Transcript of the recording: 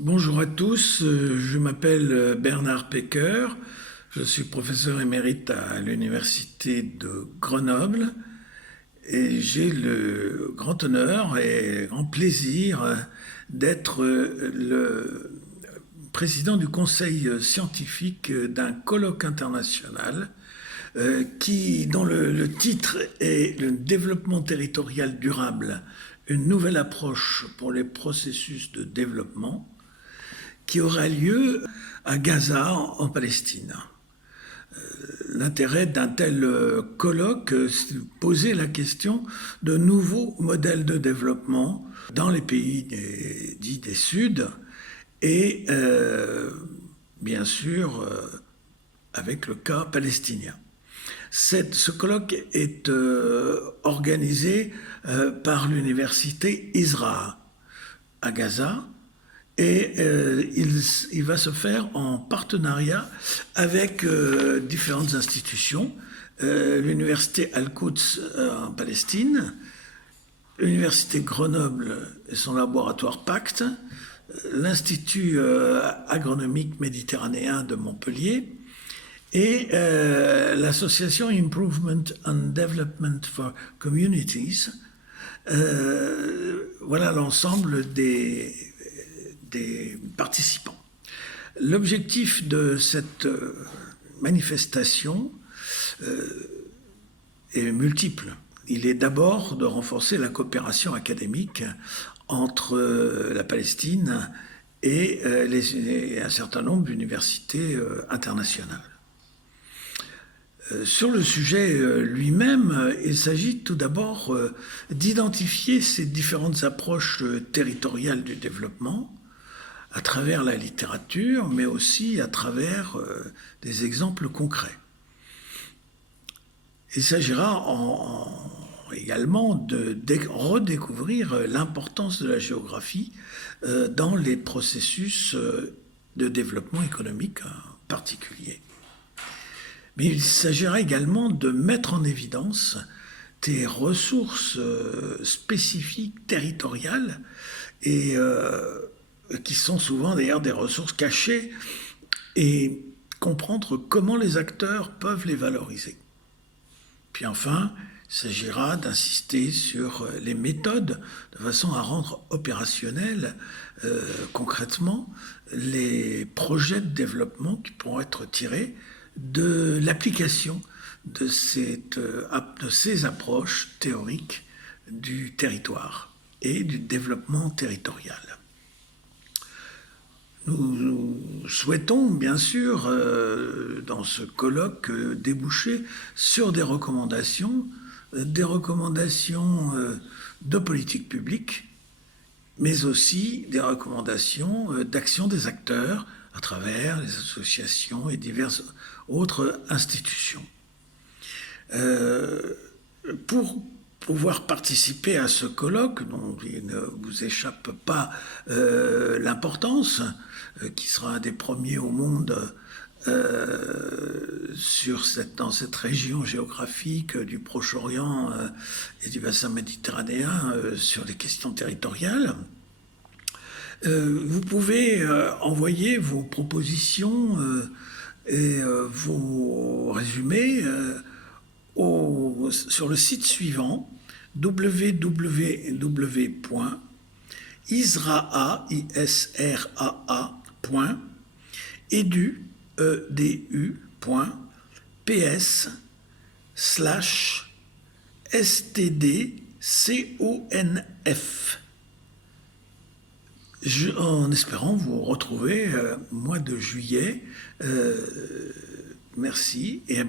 Bonjour à tous, je m'appelle Bernard Pecker, je suis professeur émérite à l'Université de Grenoble et j'ai le grand honneur et le grand plaisir d'être le président du conseil scientifique d'un colloque international dont le titre est le développement territorial durable, une nouvelle approche pour les processus de développement, qui aura lieu à Gaza, en Palestine. L'intérêt d'un tel colloque, c'est de poser la question de nouveaux modèles de développement dans les pays dits des Suds et bien sûr avec le cas palestinien. Ce colloque est organisé par l'université Israa à Gaza, et il va se faire en partenariat avec différentes institutions, l'université Al-Quds en Palestine, l'université Grenoble et son laboratoire PACT, l'Institut agronomique méditerranéen de Montpellier et l'association Improvement and Development for Communities. Voilà l'ensemble des participants. L'objectif de cette manifestation est multiple. Il est d'abord de renforcer la coopération académique entre la Palestine et un certain nombre d'universités internationales. Sur le sujet lui-même, il s'agit tout d'abord d'identifier ces différentes approches territoriales du développement à travers la littérature, mais aussi à travers des exemples concrets. Il s'agira également de redécouvrir l'importance de la géographie dans les processus de développement économique en particulier. Mais il s'agira également de mettre en évidence des ressources spécifiques territoriales et qui sont souvent d'ailleurs des ressources cachées, et comprendre comment les acteurs peuvent les valoriser. Puis enfin, il s'agira d'insister sur les méthodes de façon à rendre opérationnels concrètement les projets de développement qui pourront être tirés de l'application de ces approches théoriques du territoire et du développement territorial. Nous souhaitons bien sûr dans ce colloque déboucher sur des recommandations de politique publique, mais aussi des recommandations d'action des acteurs à travers les associations et diverses autres institutions. Pour pouvoir participer à ce colloque, dont il ne vous échappe pas l'importance, qui sera un des premiers au monde dans cette région géographique du Proche-Orient et du bassin méditerranéen sur les questions territoriales. Vous pouvez envoyer vos propositions et vos résumés sur le site suivant www.israa.edu.ps/stdconf, en espérant vous retrouver au mois de juillet. Merci et à